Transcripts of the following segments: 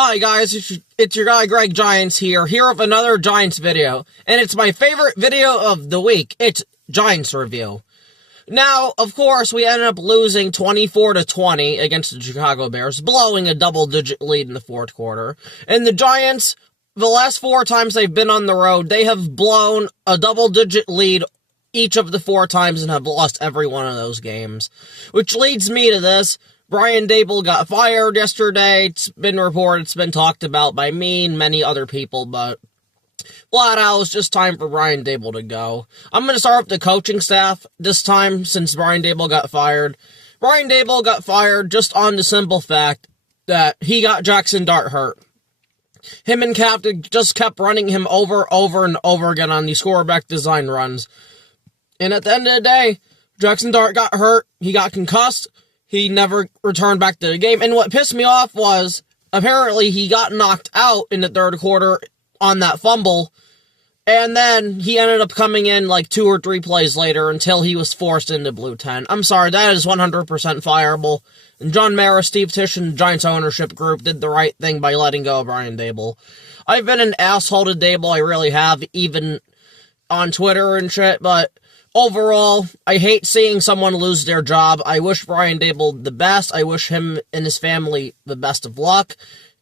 Hi guys, it's your guy Greg Giants here with another Giants video, and it's my favorite video of the week. It's Giants review. Now, of course, we ended up losing 24-20 against the Chicago Bears, blowing a double-digit lead in the fourth quarter. And the Giants, the last 4 times they've been on the road, they have blown a double-digit lead each of the 4 times and have lost every one of those games. Which leads me to this. Brian Daboll got fired yesterday. It's been reported, it's been talked about by me and many other people, but flat out, it's just time for Brian Daboll to go. I'm going to start with the coaching staff this time since Brian Daboll got fired. Brian Daboll got fired just on the simple fact that he got Jackson Dart hurt. Him and Cap just kept running him over and over again on these quarterback design runs. And at the end of the day, Jackson Dart got hurt. He got concussed. He never returned back to the game. And what pissed me off was, apparently he got knocked out in the third quarter on that fumble. And then he ended up coming in like 2 or 3 plays later until he was forced into Blue 10. I'm sorry, that is 100% fireable. And John Mara, Steve Tisch, and the Giants ownership group did the right thing by letting go of Brian Daboll. I've been an asshole to Daboll, I really have, even on Twitter and shit, but overall, I hate seeing someone lose their job. I wish Brian Daboll the best. I wish him and his family the best of luck.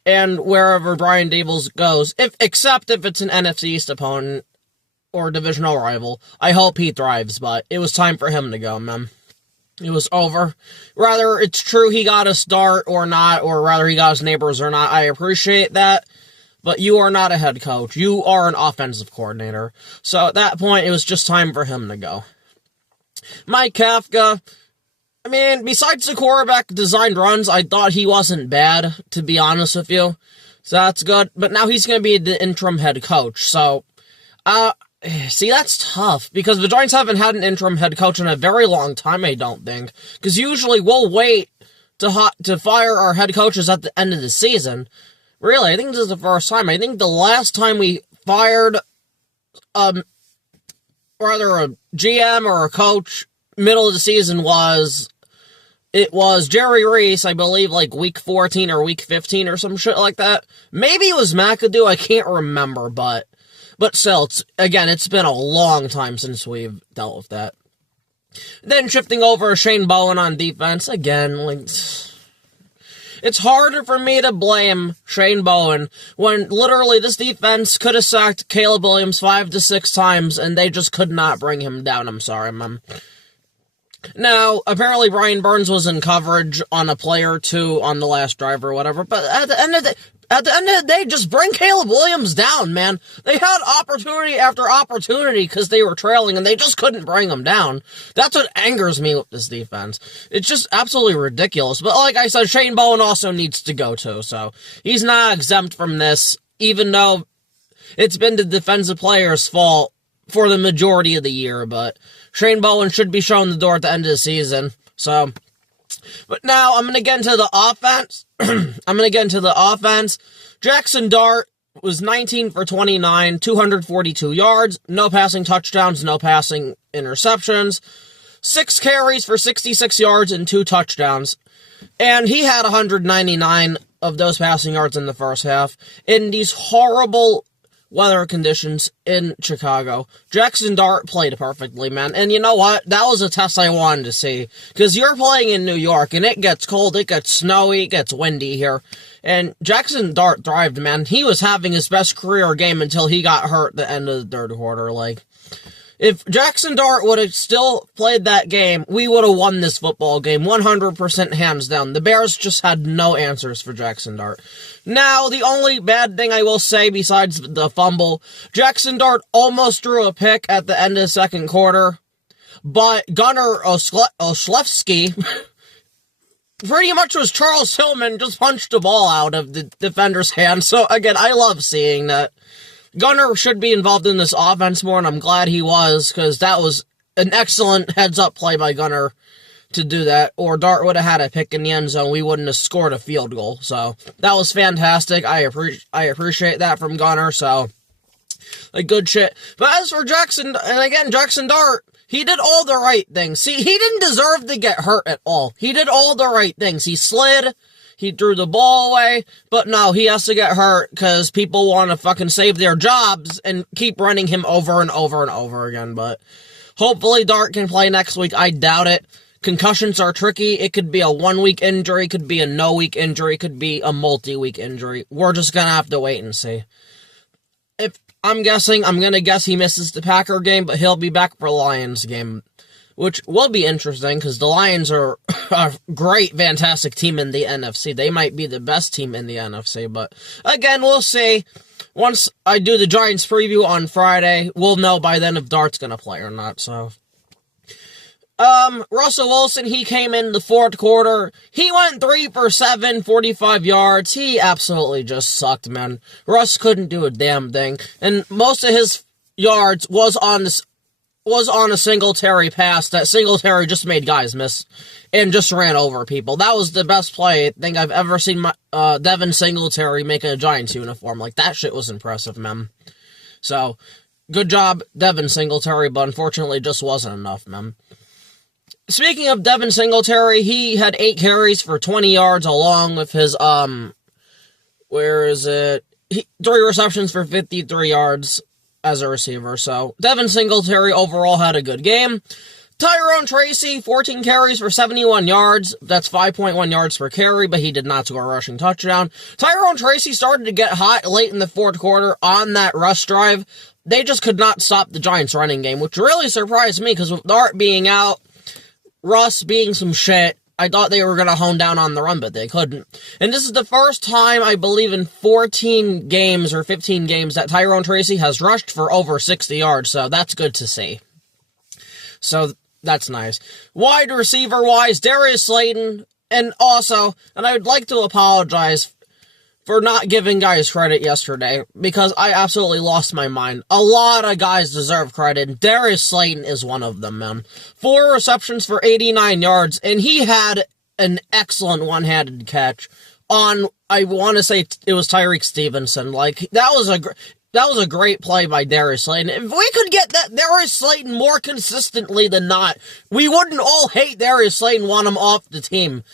And wherever Brian Daboll goes, except if it's an NFC East opponent or divisional rival, I hope he thrives, but it was time for him to go, man. It was over. Whether it's true he got a start or not, or rather he got his neighbors or not, I appreciate that. But you are not a head coach. You are an offensive coordinator. So at that point, it was just time for him to go. Mike Kafka, I mean, besides the quarterback designed runs, I thought he wasn't bad, to be honest with you. So that's good. But now he's going to be the interim head coach. So, see, that's tough. Because the Giants haven't had an interim head coach in a very long time, I don't think. Because usually we'll wait to fire our head coaches at the end of the season. Really, I think this is the first time. I think the last time we fired, rather a GM or a coach middle of the season was Jerry Reese, I believe, like week 14 or week 15 or some shit like that. Maybe it was McAdoo, I can't remember, but still, it's been a long time since we've dealt with that. Then shifting over to Shane Bowen on defense, again, it's harder for me to blame Shane Bowen when literally this defense could have sacked Caleb Williams 5 to 6 times and they just could not bring him down. I'm sorry, man. Now, apparently Brian Burns was in coverage on a play or two on the last drive or whatever, but at the end of the day, just bring Caleb Williams down, man. They had opportunity after opportunity because they were trailing, and they just couldn't bring him down. That's what angers me with this defense. It's just absolutely ridiculous. But like I said, Shane Bowen also needs to go too, so he's not exempt from this, even though it's been the defensive player's fault for the majority of the year, but Shane Bowen should be shown the door at the end of the season, so. But now, I'm going to get into the offense. Jackson Dart was 19 for 29, 242 yards, no passing touchdowns, no passing interceptions, 6 carries for 66 yards and 2 touchdowns. And he had 199 of those passing yards in the first half. In these horrible weather conditions in Chicago, Jackson Dart played perfectly, man. And you know what? That was a test I wanted to see. Because you're playing in New York, and it gets cold, it gets snowy, it gets windy here. And Jackson Dart thrived, man. He was having his best career game until he got hurt at the end of the third quarter. If Jackson Dart would have still played that game, we would have won this football game 100% hands down. The Bears just had no answers for Jackson Dart. Now, the only bad thing I will say besides the fumble, Jackson Dart almost threw a pick at the end of the second quarter, but Gunnar Olszewski pretty much was Charles Tillman, just punched the ball out of the defender's hand. So, again, I love seeing that. Gunnar should be involved in this offense more, and I'm glad he was, because that was an excellent heads-up play by Gunnar to do that, or Dart would have had a pick in the end zone, we wouldn't have scored a field goal, so that was fantastic. I appreciate that from Gunnar, so, good shit. But as for Jackson Dart, he did all the right things. See, he didn't deserve to get hurt at all. He did all the right things. He slid, he threw the ball away, but no, he has to get hurt because people want to fucking save their jobs and keep running him over and over and over again, but hopefully Dart can play next week. I doubt it. Concussions are tricky. It could be a 1-week injury, could be a no-week injury, could be a multi-week injury. We're just gonna have to wait and see. If I'm gonna guess he misses the Packer game, but he'll be back for the Lions game, which will be interesting because the Lions are a great, fantastic team in the NFC. They might be the best team in the NFC, but again, we'll see. Once I do the Giants preview on Friday, we'll know by then if Dart's gonna play or not, so. Russell Wilson, he came in the fourth quarter. He went 3 for 7, 45 yards. He absolutely just sucked, man. Russ couldn't do a damn thing. And most of his yards was on a Singletary pass that Singletary just made guys miss and just ran over people. That was the best play I think I've ever seen Devin Singletary make a Giants uniform. Like, that shit was impressive, man. So, good job, Devin Singletary, but unfortunately it just wasn't enough, man. Speaking of Devin Singletary, he had 8 carries for 20 yards along with his, 3 receptions for 53 yards as a receiver. So, Devin Singletary overall had a good game. Tyrone Tracy, 14 carries for 71 yards. That's 5.1 yards per carry, but he did not score a rushing touchdown. Tyrone Tracy started to get hot late in the fourth quarter on that rush drive. They just could not stop the Giants' running game, which really surprised me because with Dart being out, Russ being some shit, I thought they were going to hone down on the run, but they couldn't. And this is the first time, I believe, in 14 games or 15 games that Tyrone Tracy has rushed for over 60 yards, so that's good to see. So, that's nice. Wide receiver-wise, Darius Slayton, and I would like to apologize for not giving guys credit yesterday, because I absolutely lost my mind. A lot of guys deserve credit. Darius Slayton is one of them, man. 4 receptions for 89 yards, and he had an excellent one-handed catch on, I want to say it was Tyreek Stevenson. Like, that was a great play by Darius Slayton. If we could get that Darius Slayton more consistently than not, we wouldn't all hate Darius Slayton, want him off the team.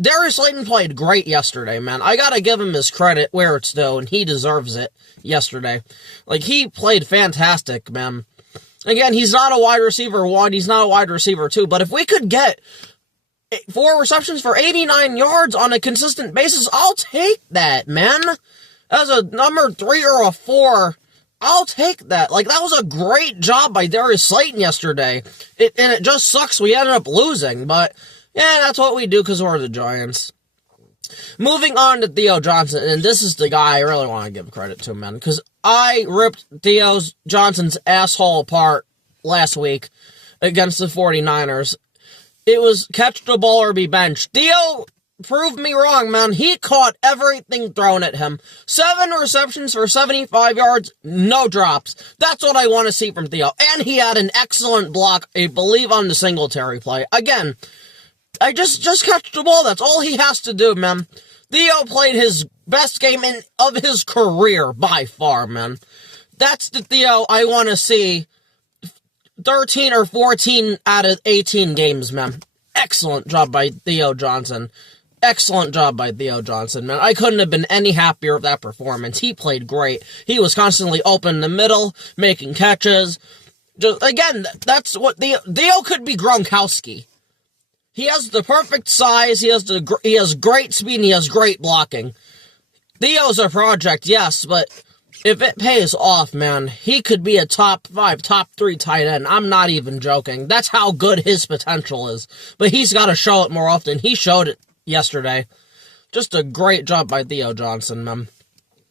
Darius Slayton played great yesterday, man. I gotta give him his credit where it's due, and he deserves it yesterday. Like, he played fantastic, man. Again, he's not a wide receiver 1, he's not a wide receiver 2, but if we could get 4 receptions for 89 yards on a consistent basis, I'll take that, man. As a number 3 or a 4, I'll take that. Like, that was a great job by Darius Slayton yesterday. And it just sucks we ended up losing, but yeah, that's what we do because we're the Giants. Moving on to Theo Johnson, and this is the guy I really want to give credit to, man, because I ripped Theo Johnson's asshole apart last week against the 49ers. It was catch the ball or be benched. Theo proved me wrong, man. He caught everything thrown at him. 7 receptions for 75 yards, no drops. That's what I want to see from Theo. And he had an excellent block, I believe, on the Singletary play. Again, I just catch the ball. That's all he has to do, man. Theo played his best game of his career by far, man. That's the Theo I want to see 13 or 14 out of 18 games, man. Excellent job by Theo Johnson. Excellent job by Theo Johnson, man. I couldn't have been any happier with that performance. He played great. He was constantly open in the middle, making catches. Just, again, that's what Theo could be Gronkowski. He has the perfect size, he has great speed, and he has great blocking. Theo's a project, yes, but if it pays off, man, he could be a top 5, top 3 tight end. I'm not even joking. That's how good his potential is. But he's got to show it more often. He showed it yesterday. Just a great job by Theo Johnson, man.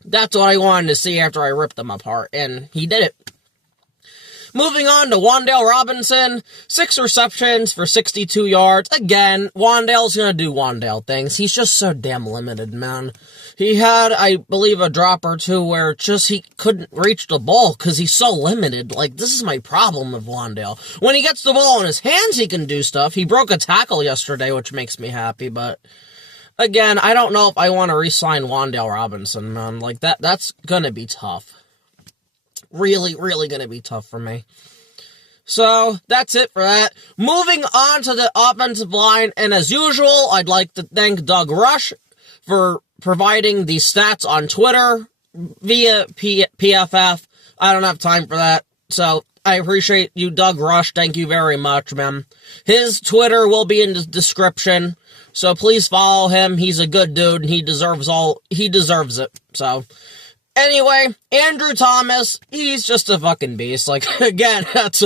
That's what I wanted to see after I ripped them apart, and he did it. Moving on to Wan'Dale Robinson, 6 receptions for 62 yards. Again, Wan'Dale's gonna do Wan'Dale things. He's just so damn limited, man. He had, I believe, a drop or 2 where just he couldn't reach the ball because he's so limited. Like, this is my problem with Wan'Dale. When he gets the ball in his hands, he can do stuff. He broke a tackle yesterday, which makes me happy, but again, I don't know if I want to re-sign Wan'Dale Robinson, man. Like, that's gonna be tough. Really, really gonna be tough for me. So, that's it for that. Moving on to the offensive line, and as usual, I'd like to thank Doug Rush for providing the stats on Twitter via PFF. I don't have time for that, so I appreciate you, Doug Rush. Thank you very much, man. His Twitter will be in the description, so please follow him. He's a good dude, and he deserves it, so... Anyway, Andrew Thomas, he's just a fucking beast. Like, again, that's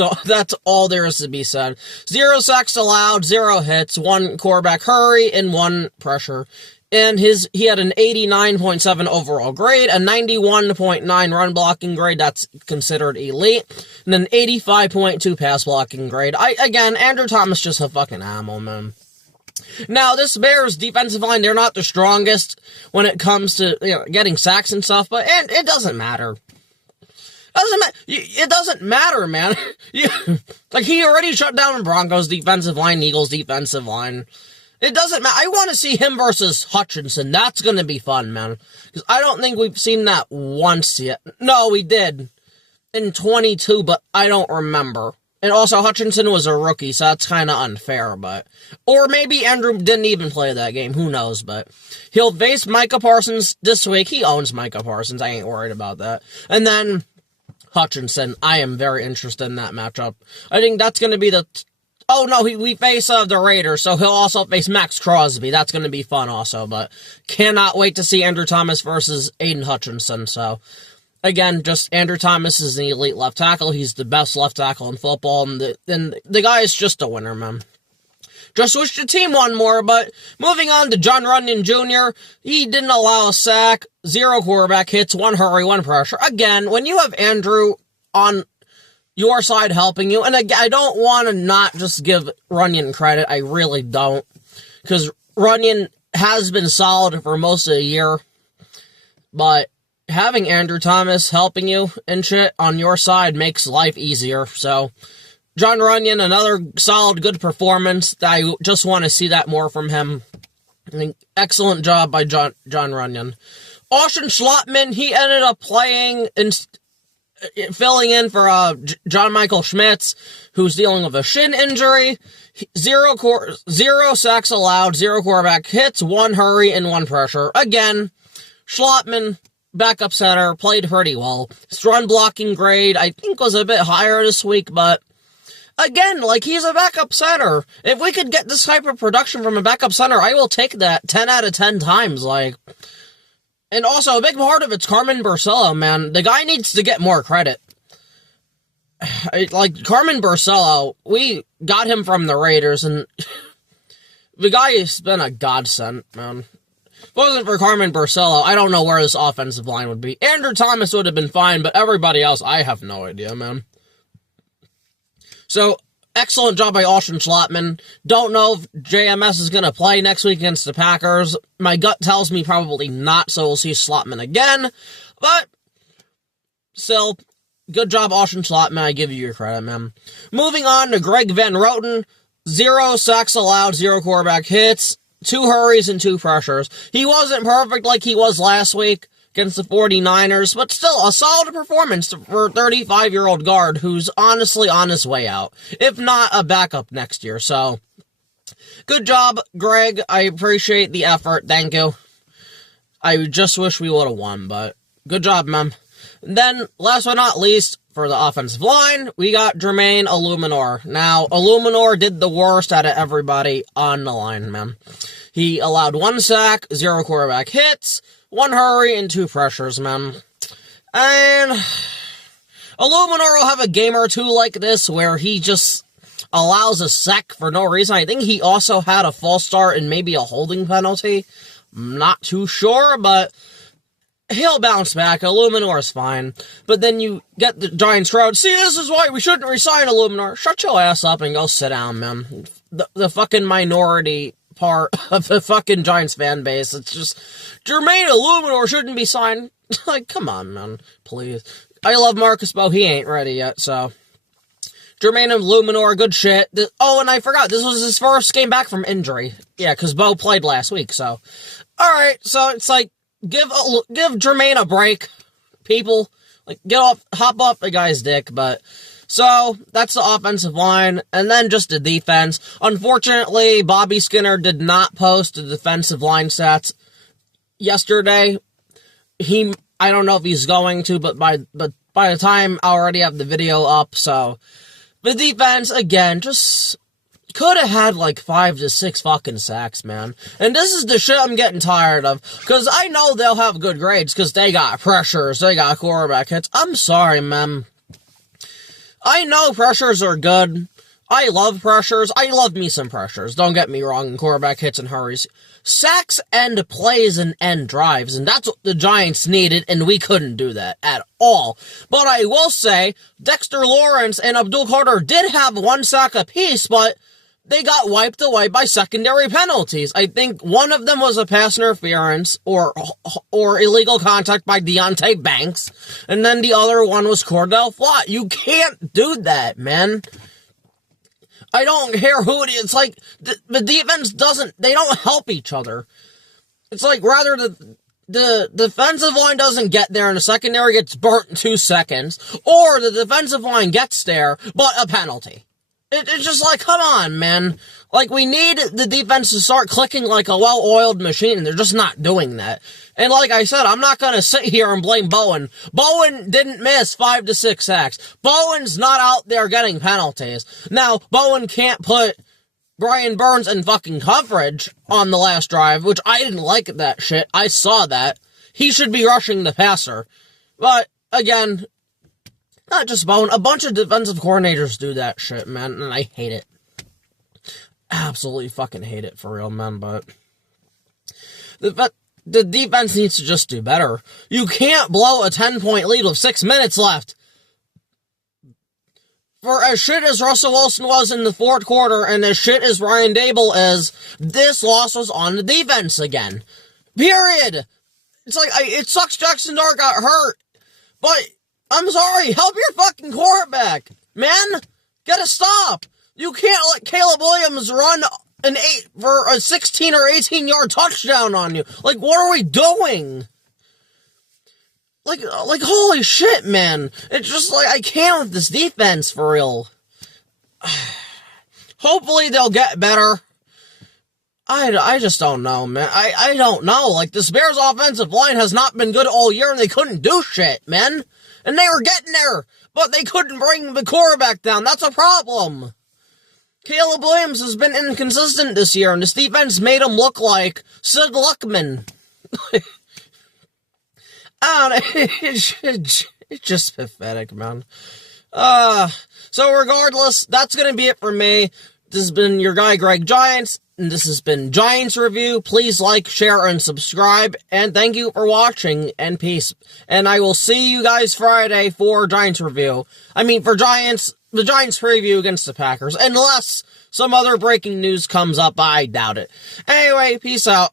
all there is to be said. 0 sacks allowed, 0 hits, 1 quarterback hurry, and 1 pressure. And he had an 89.7 overall grade, a 91.9 run blocking grade, that's considered elite, and an 85.2 pass blocking grade. Again, Andrew Thomas just a fucking animal, man. Now, this Bears defensive line, they're not the strongest when it comes to getting sacks and stuff, but it doesn't matter. It doesn't matter, man. Like, he already shut down the Broncos defensive line, Eagles defensive line. It doesn't matter. I want to see him versus Hutchinson. That's going to be fun, man. Because I don't think we've seen that once yet. No, we did in 22, but I don't remember. And also, Hutchinson was a rookie, so that's kind of unfair, but... Or maybe Andrew didn't even play that game, who knows, but... He'll face Micah Parsons this week. He owns Micah Parsons, I ain't worried about that. And then, Hutchinson, I am very interested in that matchup. I think that's going to be the... Oh, no, we face the Raiders, so he'll also face Max Crosby. That's going to be fun also, but... Cannot wait to see Andrew Thomas versus Aiden Hutchinson, so... Again, just Andrew Thomas is an elite left tackle. He's the best left tackle in football, and the guy is just a winner, man. Just wish the team won more, but moving on to Jon Runyan Jr., he didn't allow a sack, 0 quarterback hits, 1 hurry, 1 pressure. Again, when you have Andrew on your side helping you, and again, I don't want to not just give Runyan credit, I really don't, because Runyan has been solid for most of the year, but... Having Andrew Thomas helping you and shit on your side makes life easier, so... Jon Runyan, another solid, good performance. I just want to see that more from him. I think excellent job by Jon Runyan. Austin Schlottman, he ended up playing and filling in for John Michael Schmitz, who's dealing with a shin injury. 0 sacks allowed, 0 quarterback hits, 1 hurry, and 1 pressure. Again, Schlottman... Backup center, played pretty well. His run blocking grade, I think, was a bit higher this week, but again, like, he's a backup center. If we could get this type of production from a backup center, I will take that 10 out of 10 times, like. And also, a big part of it's Carmen Barcelo, man. The guy needs to get more credit. Like, Carmen Barcelo, we got him from the Raiders, and the guy has been a godsend, man. If it wasn't for Carmen Barcelo, I don't know where this offensive line would be. Andrew Thomas would have been fine, but everybody else, I have no idea, man. So, excellent job by Austin Schlottman. Don't know if JMS is going to play next week against the Packers. My gut tells me probably not, so we'll see Schlottman again. But, still, good job, Austin Schlottman. I give you your credit, man. Moving on to Greg Van Roten. 0 sacks allowed, 0 quarterback hits. 2 hurries and 2 pressures. He wasn't perfect like he was last week against the 49ers, but still a solid performance for a 35-year-old guard who's honestly on his way out, if not a backup next year. So, good job, Greg. I appreciate the effort. Thank you. I just wish we would have won, but good job, man. And then, last but not least, for the offensive line, we got Jermaine Illuminor. Now, Illuminor did the worst out of everybody on the line, man. He allowed 1 sack, 0 quarterback hits, 1 hurry, and 2 pressures, man. And Illuminor will have a game or two like this where he just allows a sack for no reason. I think he also had a false start and maybe a holding penalty. I'm not too sure, but he'll bounce back. Illuminor's fine. But then you get the Giants crowd. See, this is why we shouldn't resign Illuminor. Shut your ass up and go sit down, man. The fucking minority part of the fucking Giants fan base. It's just, Jermaine Illuminor shouldn't be signed. Like, come on, man. Please. I love Marcus Bo. He ain't ready yet, so. Jermaine Illuminor, good shit. Oh, and I forgot, this was his first game back from injury. Yeah, because Bo played last week, so. Alright, so it's like, give Jermaine a break, people. Like, hop off the guy's dick, but So, that's the offensive line, and then just the defense. Unfortunately, Bobby Skinner did not post the defensive line stats yesterday. I don't know if he's going to, but by the time I already have the video up, so. The defense, again, just could have had like 5 to 6 fucking sacks, man. And this is the shit I'm getting tired of. Because I know they'll have good grades because they got pressures, they got quarterback hits. I'm sorry, man. I know pressures are good. I love pressures. I love me some pressures. Don't get me wrong, in quarterback hits and hurries. Sacks end plays and end drives, and that's what the Giants needed, and we couldn't do that at all. But I will say, Dexter Lawrence and Abdul Carter did have 1 sack apiece, but they got wiped away by secondary penalties. I think one of them was a pass interference or illegal contact by Deonte Banks, and then the other one was Cordell Flott. You can't do that, man. I don't care who it is. It's like, the defense they don't help each other. It's like, rather the defensive line doesn't get there and the secondary gets burnt in 2 seconds, or the defensive line gets there, but a penalty. It's just like, come on, man. Like, we need the defense to start clicking like a well-oiled machine, and they're just not doing that. And like I said, I'm not gonna sit here and blame Bowen. Bowen didn't miss 5 to 6 sacks. Bowen's not out there getting penalties. Now, Bowen can't put Brian Burns in fucking coverage on the last drive, which I didn't like that shit. I saw that. He should be rushing the passer. But, again, not just Bowen, a bunch of defensive coordinators do that shit, man, and I hate it. Absolutely fucking hate it, for real, man, but the defense needs to just do better. You can't blow a 10-point lead with 6 minutes left. For as shit as Russell Wilson was in the 4th quarter, and as shit as Ryan Dable is, this loss was on the defense again. Period. It's like, it sucks Jackson Dart got hurt, but I'm sorry, help your fucking quarterback, man. Gotta stop. You can't let Caleb Williams run for a 16 or 18 yard touchdown on you. Like, what are we doing? Like, holy shit, man. It's just like, I can't with this defense, for real. Hopefully they'll get better. I just don't know, man. I don't know. Like, this Bears offensive line has not been good all year, and they couldn't do shit, man. And they were getting there, but they couldn't bring the quarterback down. That's a problem. Caleb Williams has been inconsistent this year, and this defense made him look like Sid Luckman. I don't know, it's just pathetic, man. So regardless, that's gonna be it for me. This has been your guy, Greg Giants, and this has been Giants Review. Please like, share, and subscribe, and thank you for watching, and peace. And I will see you guys Friday for Giants Review. I mean, for the Giants preview against the Packers, unless some other breaking news comes up. I doubt it. Anyway, peace out.